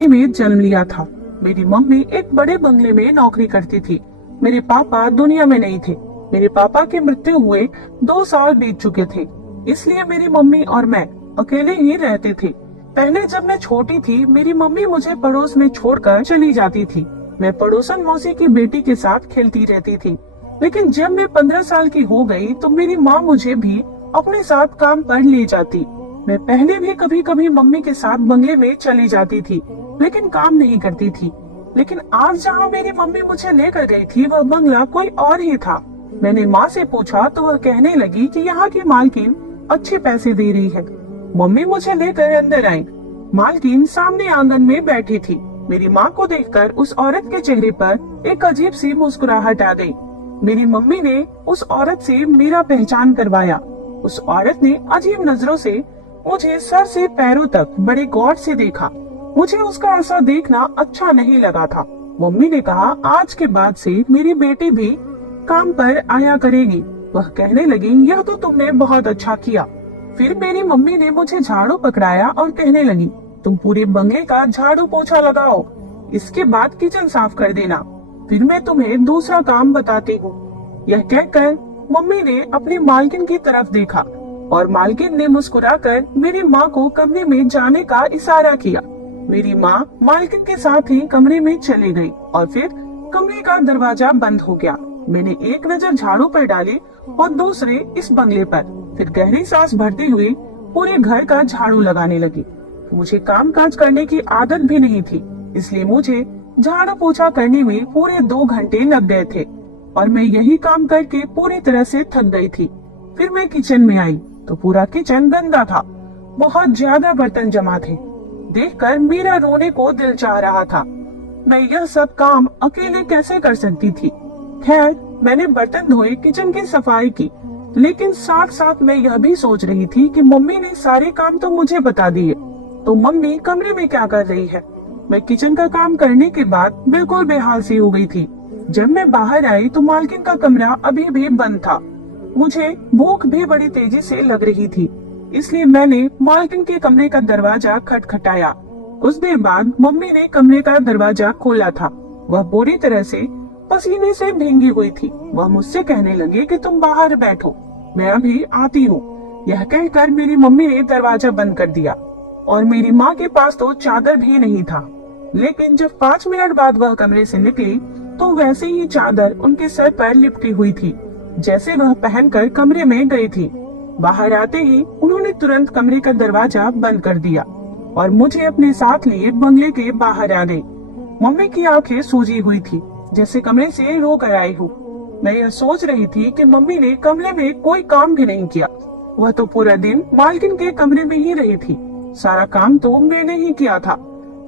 में जन्म लिया था। मेरी मम्मी एक बड़े बंगले में नौकरी करती थी। मेरे पापा दुनिया में नहीं थे। मेरे पापा की मृत्यु हुए 2 साल बीत चुके थे, इसलिए मेरी मम्मी और मैं अकेले ही रहते थे। पहले जब मैं छोटी थी, मेरी मम्मी मुझे पड़ोस में छोड़कर चली जाती थी। मैं पड़ोसन मौसी की बेटी के साथ खेलती रहती थी। लेकिन जब मैं 15 साल की हो गई तो मेरी माँ मुझे भी अपने साथ काम पर ले जाती। मैं पहले भी कभी कभी मम्मी के साथ बंगले में चली जाती थी, लेकिन काम नहीं करती थी। लेकिन आज जहाँ मेरी मम्मी मुझे लेकर गई थी, वह बंगला कोई और ही था। मैंने माँ से पूछा तो वह कहने लगी कि यहाँ की मालकिन अच्छे पैसे दे रही है। मम्मी मुझे लेकर अंदर आई। मालकिन सामने आंगन में बैठी थी। मेरी माँ को देखकर उस औरत के चेहरे पर एक अजीब सी मुस्कुराहट आ गई। मेरी मम्मी ने उस औरत से मेरा पहचान करवाया। उस औरत ने अजीब नजरों से मुझे सर से पैरों तक बड़े गौर से देखा। मुझे उसका ऐसा देखना अच्छा नहीं लगा था। मम्मी ने कहा, आज के बाद से मेरी बेटी भी काम पर आया करेगी। वह कहने लगी, यह तो तुमने बहुत अच्छा किया। फिर मेरी मम्मी ने मुझे झाड़ू पकड़ाया और कहने लगी, तुम पूरे बंगले का झाड़ू पोछा लगाओ, इसके बाद किचन साफ कर देना, फिर मैं तुम्हें दूसरा काम बताती हूँ। यह कहकर मम्मी ने अपनी मालकिन की तरफ देखा और मालकिन ने मुस्कुराकर मेरी माँ को कमरे में जाने का इशारा किया। मेरी माँ मालकिन के साथ ही कमरे में चली गई और फिर कमरे का दरवाजा बंद हो गया। मैंने एक नजर झाड़ू पर डाली और दूसरे इस बंगले पर, फिर गहरी सांस भरती हुई पूरे घर का झाड़ू लगाने लगी। मुझे काम काज करने की आदत भी नहीं थी, इसलिए मुझे झाड़ू पोछा करने में पूरे 2 घंटे लग गए थे और मैं यही काम करके पूरी तरह से थक गई थी। फिर मैं किचन में आई तो पूरा किचन गंदा था। बहुत ज्यादा बर्तन जमा थे। देखकर मेरा रोने को दिल चाह रहा था। मैं यह सब काम अकेले कैसे कर सकती थी। खैर, मैंने बर्तन धोए, किचन की सफाई की, लेकिन साथ साथ मैं यह भी सोच रही थी कि मम्मी ने सारे काम तो मुझे बता दिए, तो मम्मी कमरे में क्या कर रही है। मैं किचन का काम करने के बाद बिल्कुल बेहाल सी हो गई थी। जब मैं बाहर आई तो मालकिन का कमरा अभी भी बंद था। मुझे भूख भी बड़ी तेजी से लग रही थी, इसलिए मैंने मालकिन के कमरे का दरवाजा खटखटाया। कुछ देर बाद मम्मी ने कमरे का दरवाजा खोला था। वह पूरी तरह से पसीने से भींगी हुई थी। वह मुझसे कहने लगी कि तुम बाहर बैठो, मैं अभी आती हूँ। यह कहकर मेरी मम्मी ने दरवाजा बंद कर दिया और मेरी माँ के पास तो चादर भी नहीं था। लेकिन जब 5 मिनट बाद वह कमरे से निकली तो वैसे ही चादर उनके सर पर लिपटी हुई थी, जैसे वह पहनकर कमरे में गई थी। बाहर आते ही उन्होंने तुरंत कमरे का दरवाजा बंद कर दिया और मुझे अपने साथ लिए बंगले के बाहर आ गई। मम्मी की आंखें सूजी हुई थी, जैसे कमरे से रो कर आई हूँ। मैं यह सोच रही थी कि मम्मी ने कमरे में कोई काम भी नहीं किया। वह तो पूरा दिन मालकिन के कमरे में ही रही थी। सारा काम तो मैंने ही किया था,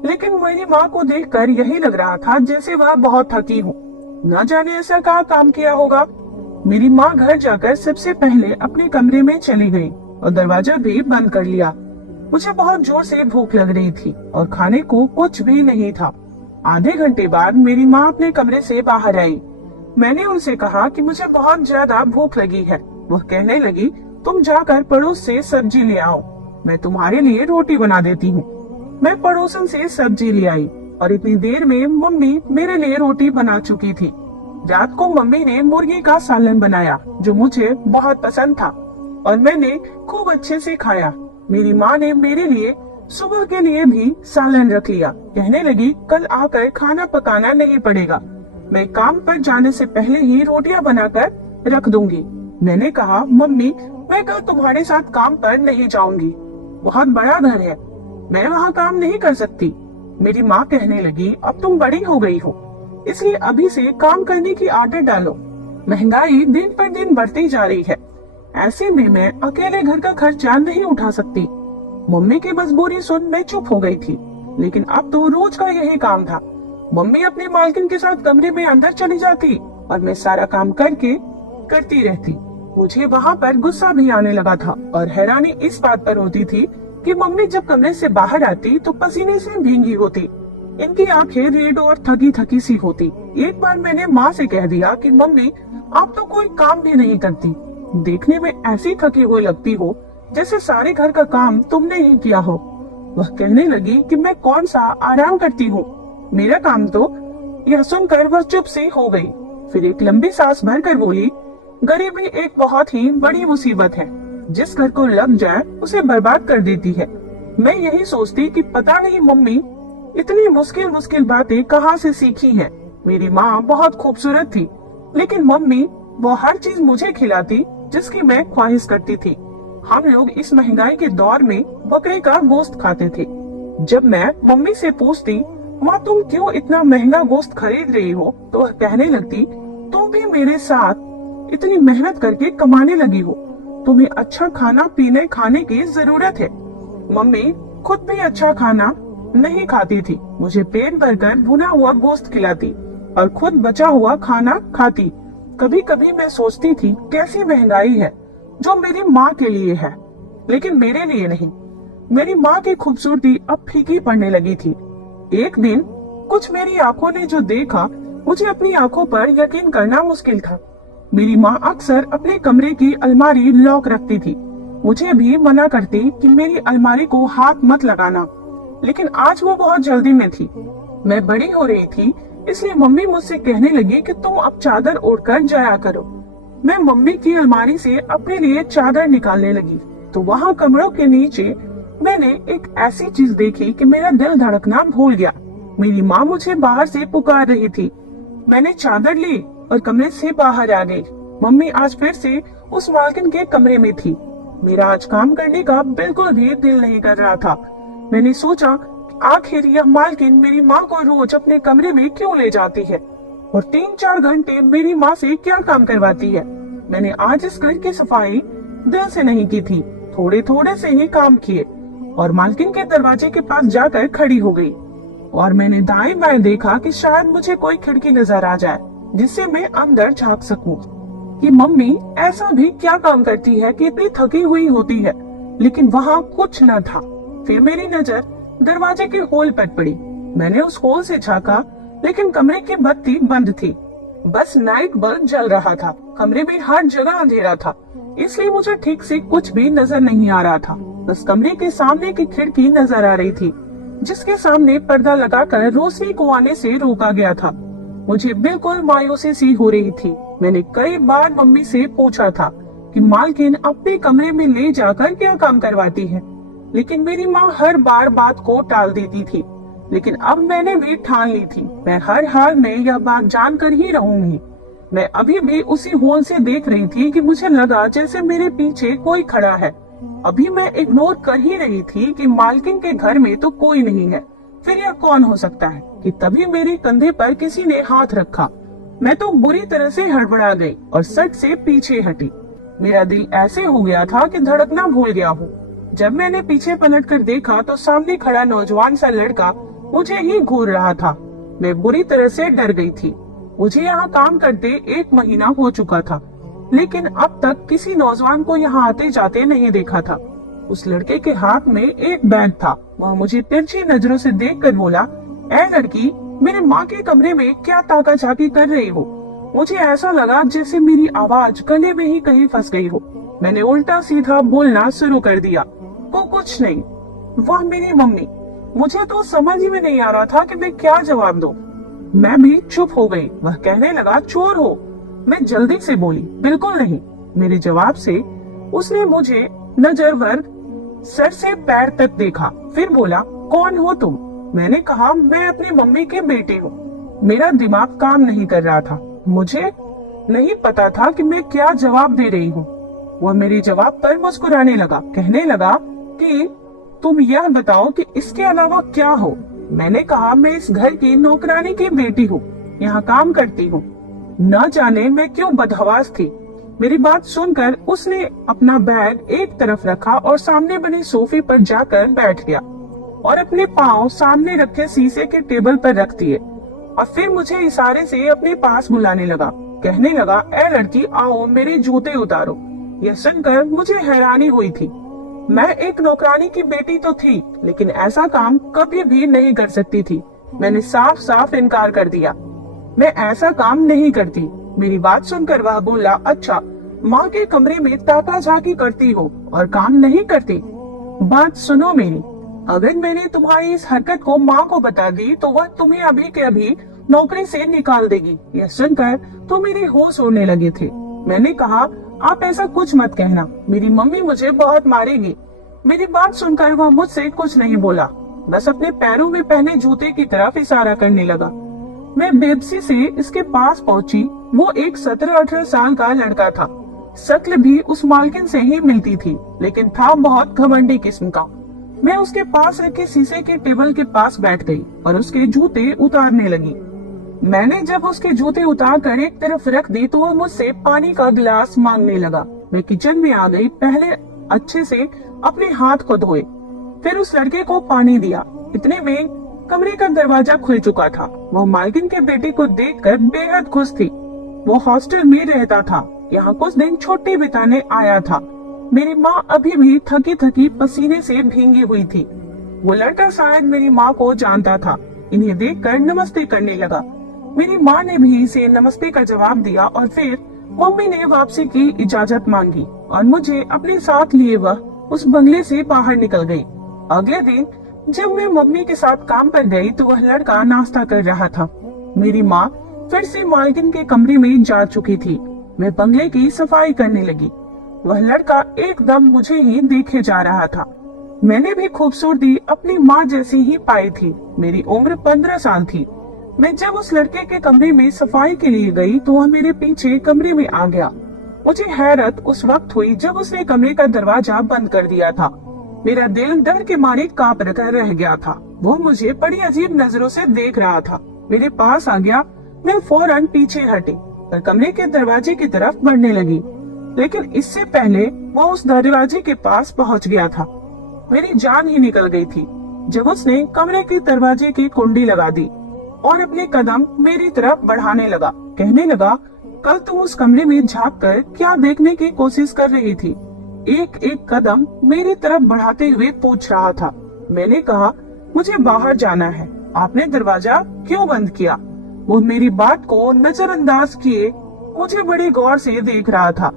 लेकिन मेरी माँ को देखकर यही लग रहा था जैसे वह बहुत थकी हो। न जाने ऐसा क्या काम किया होगा। मेरी माँ घर जाकर सबसे पहले अपने कमरे में चली गई और दरवाजा भी बंद कर लिया। मुझे बहुत जोर से भूख लग रही थी और खाने को कुछ भी नहीं था। आधे घंटे बाद मेरी माँ अपने कमरे से बाहर आई। मैंने उनसे कहा कि मुझे बहुत ज्यादा भूख लगी है। वह कहने लगी, तुम जाकर पड़ोस से सब्जी ले आओ, मैं तुम्हारे लिए रोटी बना देती हूँ। मैं पड़ोसन से सब्जी ले आई और इतनी देर में मम्मी मेरे लिए रोटी बना चुकी थी। रात को मम्मी ने मुर्गी का सालन बनाया, जो मुझे बहुत पसंद था और मैंने खूब अच्छे से खाया। मेरी माँ ने मेरे लिए सुबह के लिए भी सालन रख लिया। कहने लगी, कल आकर खाना पकाना नहीं पड़ेगा, मैं काम पर जाने से पहले ही रोटियां बनाकर रख दूंगी। मैंने कहा, मम्मी मैं कल तुम्हारे साथ काम पर नहीं जाऊंगी, बहुत बड़ा घर है, मैं वहाँ काम नहीं कर सकती। मेरी माँ कहने लगी, अब तुम बड़ी हो गई हो, इसलिए अभी से काम करने की आदत डालो। महंगाई दिन पर दिन बढ़ती जा रही है, ऐसे में मैं अकेले घर का खर्चा नहीं उठा सकती। मम्मी की मजबूरी सुन मैं चुप हो गई थी, लेकिन अब तो रोज का यही काम था। मम्मी अपने मालकिन के साथ कमरे में अंदर चली जाती और मैं सारा काम करती रहती। मुझे वहाँ पर गुस्सा भी आने लगा था और हैरानी इस बात पर होती थी कि मम्मी जब कमरे से बाहर आती तो पसीने से भींगी होती, इनकी आंखें रेड और थकी थकी सी होती। एक बार मैंने माँ से कह दिया कि मम्मी आप तो कोई काम भी नहीं करती, देखने में ऐसी थकी हुई लगती हो जैसे सारे घर का काम तुमने ही किया हो। वह कहने लगी कि मैं कौन सा आराम करती हूँ, मेरा काम तो। यह सुनकर वह चुप सी हो गई। फिर एक लंबी सांस भरकर बोली, गरीबी एक बहुत ही बड़ी मुसीबत है, जिस घर को लग जाए उसे बर्बाद कर देती है। मैं यही सोचती कि पता नहीं मम्मी इतनी मुश्किल मुश्किल बातें कहाँ से सीखी हैं। मेरी माँ बहुत खूबसूरत थी, लेकिन मम्मी वो हर चीज मुझे खिलाती जिसकी मैं ख्वाहिश करती थी। हम लोग इस महंगाई के दौर में बकरे का गोश्त खाते थे। जब मैं मम्मी से पूछती, माँ तुम क्यों इतना महंगा गोश्त खरीद रही हो, तो वह कहने लगती, तुम भी मेरे साथ इतनी मेहनत करके कमाने लगी हो, तुम्हें अच्छा खाना पीने खाने की जरूरत है। मम्मी खुद भी अच्छा खाना नहीं खाती थी, मुझे पेट भरकर भुना हुआ गोश्त खिलाती और खुद बचा हुआ खाना खाती। कभी कभी मैं सोचती थी कैसी महंगाई है जो मेरी माँ के लिए है, लेकिन मेरे लिए नहीं। मेरी माँ की खूबसूरती अब फीकी पड़ने लगी थी। एक दिन कुछ मेरी आंखों ने जो देखा, मुझे अपनी आंखों पर यकीन करना मुश्किल था। मेरी माँ अक्सर अपने कमरे की अलमारी लॉक रखती थी। मुझे भी मना करती कि मेरी अलमारी को हाथ मत लगाना, लेकिन आज वो बहुत जल्दी में थी। मैं बड़ी हो रही थी, इसलिए मम्मी मुझसे कहने लगी कि तुम अब चादर ओढ़कर जाया करो। मैं मम्मी की अलमारी से अपने लिए चादर निकालने लगी, तो वहाँ कमरों के नीचे मैंने एक ऐसी चीज देखी कि मेरा दिल धड़कना भूल गया। मेरी माँ मुझे बाहर से पुकार रही थी। मैंने चादर ली और कमरे से बाहर आ गई। मम्मी आज फिर से उस मालकिन के कमरे में थी। मेरा आज काम करने का बिल्कुल भी दिल नहीं कर रहा था। मैंने सोचा आखिर यह मालकिन मेरी माँ को रोज अपने कमरे में क्यों ले जाती है और 3-4 घंटे मेरी माँ से क्या काम करवाती है। मैंने आज इस घर की सफाई दिल से नहीं की थी, थोड़े थोड़े से ही काम किए और मालकिन के दरवाजे के पास जाकर खड़ी हो गई और मैंने दाएं बाएं देखा कि शायद मुझे कोई खिड़की नजर आ जाए जिससे मैं अंदर झांक सकूं कि मम्मी ऐसा भी क्या काम करती है कि इतनी थकी हुई होती है, लेकिन वहाँ कुछ न था। फिर मेरी नजर दरवाजे के होल पर पड़ी। मैंने उस होल से झांका, लेकिन कमरे की बत्ती बंद थी, बस नाइट बल्ब जल रहा था। कमरे में हर जगह अंधेरा था, इसलिए मुझे ठीक से कुछ भी नजर नहीं आ रहा था। बस कमरे के सामने की खिड़की नजर आ रही थी, जिसके सामने पर्दा लगाकर रोशनी को आने से रोका गया था। मुझे बिल्कुल मायूसी सी हो रही थी। मैंने कई बार मम्मी से पूछा था कि मालकिन अपने कमरे में ले जाकर क्या काम करवाती है, लेकिन मेरी माँ हर बार बात को टाल देती थी। लेकिन अब मैंने भी ठान ली थी, मैं हर हाल में यह बात जानकर ही रहूंगी। मैं अभी भी उसी होल से देख रही थी कि मुझे लगा जैसे मेरे पीछे कोई खड़ा है। अभी मैं इग्नोर कर ही रही थी कि मालकिन के घर में तो कोई नहीं है, फिर यह कौन हो सकता है, कि तभी मेरे कंधे पर किसी ने हाथ रखा। मैं तो बुरी तरह से हड़बड़ा गई और सट से पीछे हटी। मेरा दिल ऐसे हो गया था कि धड़कना भूल गया हूँ। जब मैंने पीछे पलटकर देखा तो सामने खड़ा नौजवान सा लड़का मुझे ही घूर रहा था। मैं बुरी तरह से डर गई थी। मुझे यहाँ काम करते 1 महीना हो चुका था, लेकिन अब तक किसी नौजवान को यहाँ आते जाते नहीं देखा था। उस लड़के के हाथ में एक बैग था। वह मुझे तिरछी नजरों से देखकर बोला, ऐ लड़की, मेरे माँ के कमरे में क्या ताका झाकी कर रही हो? मुझे ऐसा लगा जैसे मेरी आवाज गले में ही कहीं फंस गई हो। मैंने उल्टा सीधा बोलना शुरू कर दिया, वो कुछ नहीं, वह मेरी मम्मी। मुझे तो समझ ही में नहीं आ रहा था कि मैं क्या जवाब दूं। मैं भी चुप हो गई। वह कहने लगा, चोर हो। मैं जल्दी से बोली, बिल्कुल नहीं। मेरे जवाब से उसने मुझे नजरवर सर से पैर तक देखा, फिर बोला, कौन हो तुम? मैंने कहा, मैं अपनी मम्मी की बेटी हूँ। मेरा दिमाग काम नहीं कर रहा था। मुझे नहीं पता था कि मैं क्या जवाब दे रही हूँ। वह मेरे जवाब पर मुस्कुराने लगा, कहने लगा कि तुम यह बताओ कि इसके अलावा क्या हो? मैंने कहा, मैं इस घर की नौकरानी की बेटी हूँ, यहाँ काम करती हूँ। न जाने मैं क्यों बदहवास थी। मेरी बात सुनकर उसने अपना बैग एक तरफ रखा और सामने बने सोफे पर जाकर बैठ गया और अपने पाँव सामने रखे शीशे के टेबल पर रख दिए और फिर मुझे इशारे से अपने पास बुलाने लगा। कहने लगा, ए लड़की, आओ मेरे जूते उतारो। यह सुनकर मुझे हैरानी हुई थी। मैं एक नौकरानी की बेटी तो थी, लेकिन ऐसा काम कभी भी नहीं कर सकती थी। मैंने साफ साफ इनकार कर दिया, मैं ऐसा काम नहीं करती। मेरी बात सुनकर वह बोला, अच्छा, माँ के कमरे में ताका झाकी करती हो और काम नहीं करती? बात सुनो मेरी, अगर मैंने तुम्हारी इस हरकत को माँ को बता दी तो वह तुम्हें अभी के अभी नौकरी से निकाल देगी। यह सुनकर तो मेरे होश उड़ने लगे थे। मैंने कहा, आप ऐसा कुछ मत कहना, मेरी मम्मी मुझे बहुत मारेगी। मेरी बात सुनकर वह मुझसे कुछ नहीं बोला, बस अपने पैरों में पहने जूते की तरफ इशारा करने लगा। मैं बेबसी से इसके पास पहुंची। वो एक 17-18 साल का लड़का था। शक्ल भी उस मालकिन से ही मिलती थी, लेकिन था बहुत घमंडी किस्म का। मैं उसके पास रखे शीशे के टेबल के पास बैठ गई और उसके जूते उतारने लगी। मैंने जब उसके जूते उतार कर एक तरफ रख दी तो वह मुझसे पानी का गिलास मांगने लगा। मैं किचन में आ गई। पहले अच्छे से अपने हाथ को धोए, फिर उस लड़के को पानी दिया। इतने में कमरे का दरवाजा खुल चुका था। वह मालकिन के बेटे को देखकर बेहद खुश थी। वो हॉस्टल में रहता था, यहाँ कुछ दिन छुट्टी बिताने आया था। मेरी माँ अभी भी थकी थकी पसीने से भींगी हुई थी। वो लड़का शायद मेरी माँ को जानता था। इन्हें देखकर नमस्ते करने लगा। मेरी माँ ने भी इसे नमस्ते का जवाब दिया और फिर मम्मी ने वापसी की इजाजत मांगी और मुझे अपने साथ लिए वह उस बंगले से बाहर निकल गई। अगले दिन जब मैं मम्मी के साथ काम पर गई तो वह लड़का नाश्ता कर रहा था। मेरी माँ फिर से मालकिन के कमरे में जा चुकी थी। मैं बंगले की सफाई करने लगी। वह लड़का एकदम मुझे ही देखे जा रहा था। मैंने भी खूबसूरती अपनी माँ जैसी ही पाई थी। मेरी उम्र 15 साल थी। मैं जब उस लड़के के कमरे में सफाई के लिए गई तो वह मेरे पीछे कमरे में आ गया। मुझे हैरत उस वक्त हुई जब उसने कमरे का दरवाजा बंद कर दिया था। मेरा दिल डर के मारे कांप कर रह गया था। वो मुझे बड़ी अजीब नजरों से देख रहा था। मेरे पास आ गया। मैं फौरन पीछे हटी और कमरे के दरवाजे की तरफ बढ़ने लगी, लेकिन इससे पहले वो उस दरवाजे के पास पहुंच गया था। मेरी जान ही निकल गई थी जब उसने कमरे के दरवाजे की कुंडी लगा दी और अपने कदम मेरी तरफ बढ़ाने लगा। कहने लगा, कल तुम उस कमरे में झांक कर क्या देखने की कोशिश कर रही थी? एक एक कदम मेरी तरफ बढ़ाते हुए पूछ रहा था। मैंने कहा, मुझे बाहर जाना है। आपने दरवाजा क्यों बंद किया? वो मेरी बात को नजरअंदाज किए मुझे बड़े गौर से देख रहा था।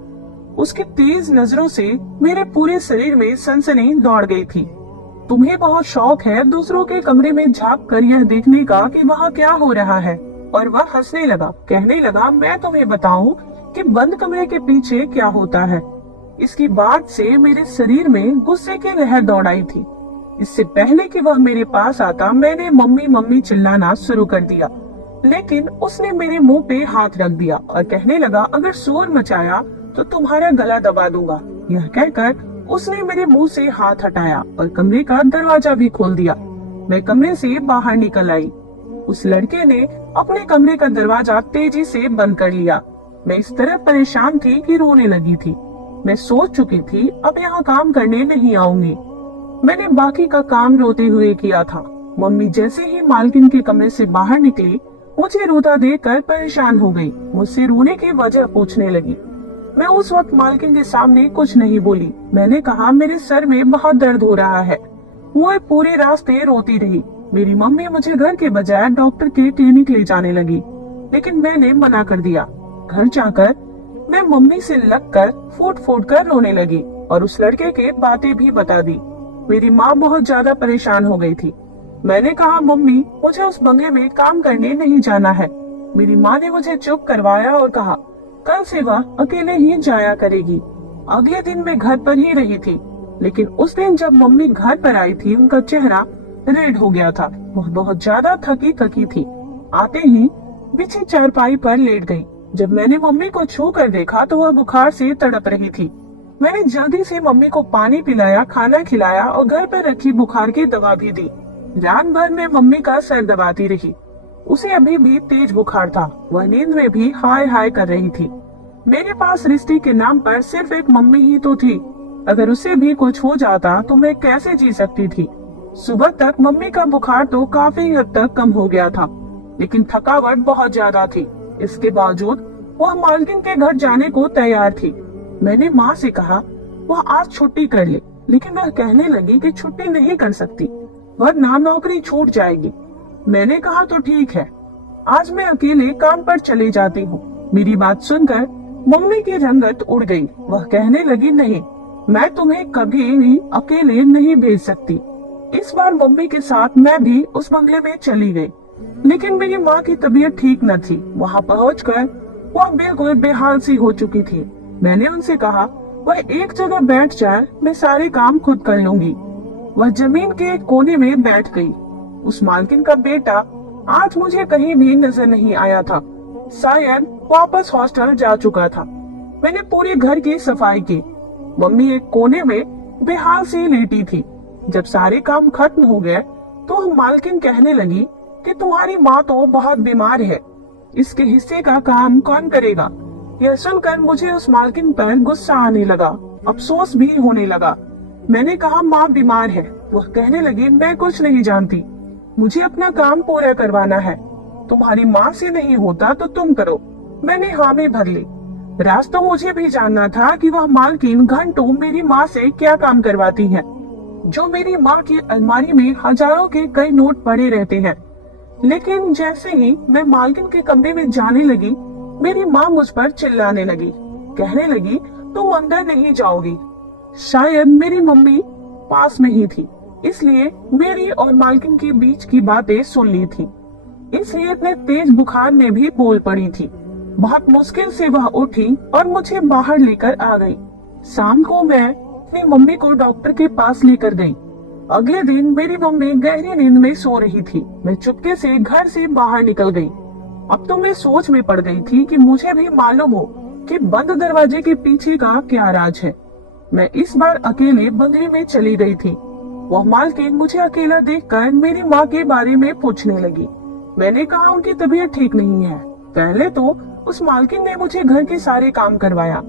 उसकी तेज नजरों से मेरे पूरे शरीर में सनसनी दौड़ गई थी। तुम्हें बहुत शौक है दूसरों के कमरे में झांक कर यह देखने का कि वहाँ क्या हो रहा है। और वह हंसने लगा। कहने लगा, मैं तुम्हें बताऊं कि बंद कमरे के पीछे क्या होता है। इसकी बात से मेरे शरीर में गुस्से की लहर दौड़ आई थी। इससे पहले कि वह मेरे पास आता मैंने मम्मी मम्मी चिल्लाना शुरू कर दिया, लेकिन उसने मेरे मुंह पे हाथ रख दिया और कहने लगा, अगर शोर मचाया तो तुम्हारा गला दबा दूंगा। यह कहकर उसने मेरे मुंह से हाथ हटाया और कमरे का दरवाजा भी खोल दिया। मैं कमरे से बाहर निकल आई। उस लड़के ने अपने कमरे का दरवाजा तेजी से बंद कर लिया। मैं इस तरह परेशान थी कि रोने लगी थी। मैं सोच चुकी थी अब यहाँ काम करने नहीं आऊंगी। मैंने बाकी का काम रोते हुए किया था। मम्मी जैसे ही मालकिन के कमरे से बाहर निकली मुझे रोता देखकर परेशान हो गई। मुझसे रोने की वजह पूछने लगी। मैं उस वक्त मालकिन के सामने कुछ नहीं बोली। मैंने कहा, मेरे सर में बहुत दर्द हो रहा है। वो पूरे रास्ते रोती रही। मेरी मम्मी मुझे घर के बजाय डॉक्टर के क्लिनिक ले जाने लगी, लेकिन मैंने मना कर दिया। घर जाकर मैं मम्मी से लगकर फूट फूट कर रोने लगी और उस लड़के के बातें भी बता दी। मेरी माँ बहुत ज्यादा परेशान हो गई थी। मैंने कहा, मम्मी मुझे उस बंगले में काम करने नहीं जाना है। मेरी माँ ने मुझे चुप करवाया और कहा, कल से वह अकेले ही जाया करेगी। अगले दिन मैं घर पर ही रही थी, लेकिन उस दिन जब मम्मी घर पर आई थी उनका चेहरा रेड हो गया था। वह बहुत ज्यादा थकी थकी थी। आते ही पीछे चारपाई पर लेट गई। जब मैंने मम्मी को छू कर देखा तो वह बुखार से तड़प रही थी। मैंने जल्दी से मम्मी को पानी पिलाया, खाना खिलाया और घर पर रखी बुखार की दवा भी दी। रात भर मैं मम्मी का सर दबाती रही। उसे अभी भी तेज बुखार था। वह नींद में भी हाय हाय कर रही थी। मेरे पास रिश्ते के नाम पर सिर्फ एक मम्मी ही तो थी। अगर उसे भी कुछ हो जाता तो मैं कैसे जी सकती थी। सुबह तक मम्मी का बुखार तो काफी हद तक कम हो गया था, लेकिन थकावट बहुत ज्यादा थी। इसके बावजूद वह मालकिन के घर जाने को तैयार थी। मैंने माँ से कहा वह आज छुट्टी कर ले, लेकिन वह कहने लगी कि छुट्टी नहीं कर सकती वरना नौकरी छूट जाएगी। मैंने कहा तो ठीक है, आज मैं अकेले काम पर चली जाती हूँ। मेरी बात सुनकर मम्मी की रंगत उड़ गई। वह कहने लगी, नहीं, मैं तुम्हें कभी भी अकेले नहीं भेज सकती। इस बार मम्मी के साथ मैं भी उस बंगले में चली गई, लेकिन मेरी माँ की तबीयत ठीक न थी। वहाँ पहुंचकर वह बिल्कुल बेहाल सी हो चुकी थी। मैंने उनसे कहा वह एक जगह बैठ जाए, मैं सारे काम खुद कर लूंगी। वह जमीन के एक कोने में बैठ गई। उस मालकिन का बेटा आज मुझे कहीं भी नजर नहीं आया था, शायद वापस हॉस्टल जा चुका था। मैंने पूरे घर की सफाई की। मम्मी एक कोने में बेहाल सी लेटी थी। जब सारे काम खत्म हो गए तो मालकिन कहने लगी कि तुम्हारी माँ तो बहुत बीमार है, इसके हिस्से का काम कौन करेगा। यह सुनकर मुझे उस मालकिन पर गुस्सा आने लगा, अफसोस भी होने लगा। मैंने कहा माँ बीमार है। वह कहने लगी मैं कुछ नहीं जानती, मुझे अपना काम पूरा करवाना है, तुम्हारी माँ से नहीं होता तो तुम करो। मैंने हामी भर ली। राज तो मुझे भी जानना था कि वह मालकिन घंटों मेरी माँ से क्या काम करवाती है, जो मेरी माँ की अलमारी में हजारों के कई नोट पड़े रहते हैं। लेकिन जैसे ही मैं मालकिन के कमरे में जाने लगी, मेरी माँ मुझ पर चिल्लाने लगी, कहने लगी तुम अंदर नहीं जाओगी। शायद मेरी मम्मी पास में ही थी, इसलिए मेरी और मालकिन के बीच की बातें सुन ली थी। इसलिए इतने तेज बुखार में भी बोल पड़ी थी। बहुत मुश्किल से वह उठी और मुझे बाहर लेकर आ गई। शाम को मैं अपनी मम्मी को डॉक्टर के पास लेकर गई। अगले दिन मेरी मम्मी गहरी नींद में सो रही थी। मैं चुपके से घर से बाहर निकल गई। अब तो मैं सोच में पड़ गई थी कि मुझे भी मालूम हो कि बंद दरवाजे के पीछे का क्या राज है। मैं इस बार अकेले बंगले में चली गई थी। वह मालकिन मुझे अकेला देखकर मेरी माँ के बारे में पूछने लगी। मैंने कहा उनकी तबीयत ठीक नहीं है। पहले तो उस मालकिन ने मुझे घर के सारे काम करवाया,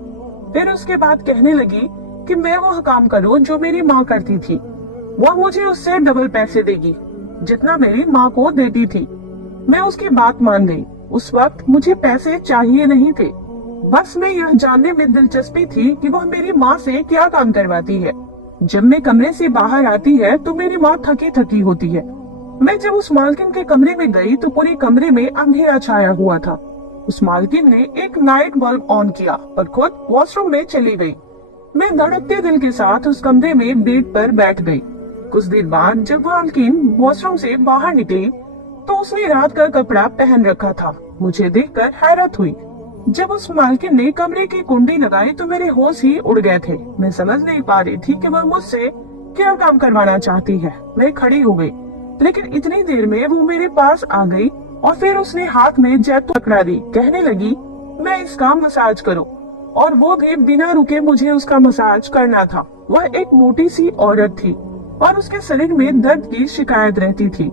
फिर उसके बाद कहने लगी कि मैं वह काम करूं जो मेरी माँ करती थी। वह मुझे उससे डबल पैसे देगी जितना मेरी माँ को देती थी। मैं उसकी बात मान गई। उस वक्त मुझे पैसे चाहिए नहीं थे, बस मैं यह जानने में दिलचस्पी थी कि वह मेरी माँ से क्या काम करवाती है। जब मैं कमरे से बाहर आती है तो मेरी माँ थकी थकी होती है। मैं जब उस मालकिन के कमरे में गई तो पूरे कमरे में अंधेरा छाया हुआ था। उस मालकिन ने एक नाइट बल्ब ऑन किया और खुद वॉशरूम में चली गई। मैं धड़कते दिल के साथ उस कमरे में बेड पर बैठ गई। कुछ देर बाद जब मालकिन वॉशरूम से बाहर निकली तो उसने रात का कपड़ा पहन रखा था। मुझे देखकर हैरत हुई। जब उस मालकिन ने कमरे की कुंडी लगाई तो मेरे होश ही उड़ गए थे। मैं समझ नहीं पा रही थी कि वह मुझसे क्या काम करवाना चाहती है। मैं खड़ी हो गई, लेकिन इतनी देर में वो मेरे पास आ गई और फिर उसने हाथ में जैतून पकड़ा दी। कहने लगी मैं इसका मसाज करूं, और वो भी बिना रुके मुझे उसका मसाज करना था। वह एक मोटी सी औरत थी और उसके शरीर में दर्द की शिकायत रहती थी।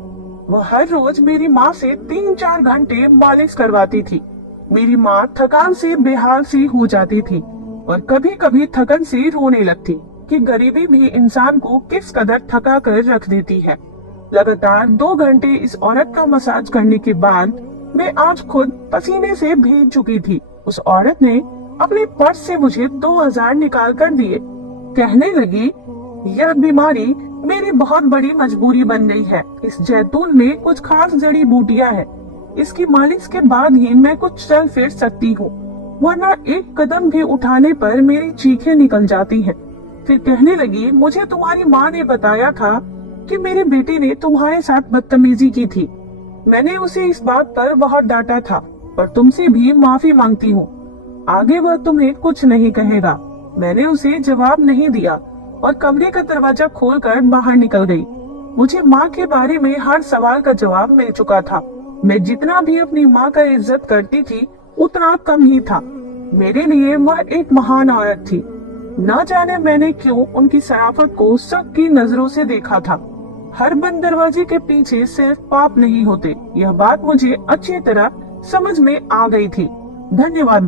वह हर रोज मेरी माँ से 3-4 घंटे मालिश करवाती थी। मेरी माँ थकान से बेहाल सी हो जाती थी और कभी कभी थकन से रोने लगती कि गरीबी भी इंसान को किस कदर थका कर रख देती है। लगातार 2 घंटे इस औरत का मसाज करने के बाद मैं आज खुद पसीने से भीग चुकी थी। उस औरत ने अपने पर्स से मुझे 2000 निकाल कर दिए। कहने लगी यह बीमारी मेरी बहुत बड़ी मजबूरी बन गई है। इस जैतून में कुछ खास जड़ी बूटियां हैं। इसकी मालिश के बाद ही मैं कुछ चल फिर सकती हूँ, वरना एक कदम भी उठाने पर मेरी चीखें निकल जाती हैं। फिर कहने लगी मुझे तुम्हारी माँ ने बताया था कि मेरे बेटे ने तुम्हारे साथ बदतमीजी की थी। मैंने उसे इस बात पर बहुत डांटा था, पर तुमसे भी माफी मांगती हूँ। आगे वह तुम्हें कुछ नहीं कहेगा। मैंने उसे जवाब नहीं दिया और कमरे का दरवाजा खोलकर बाहर निकल गई। मुझे माँ के बारे में हर सवाल का जवाब मिल चुका था। मैं जितना भी अपनी माँ का इज्जत करती थी उतना कम ही था। मेरे लिए वह एक महान औरत थी। न जाने मैंने क्यों उनकी शराफत को सबकी नजरों से देखा था। हर बंद दरवाजे के पीछे सिर्फ पाप नहीं होते, यह बात मुझे अच्छी तरह समझ में आ गई थी। धन्यवाद।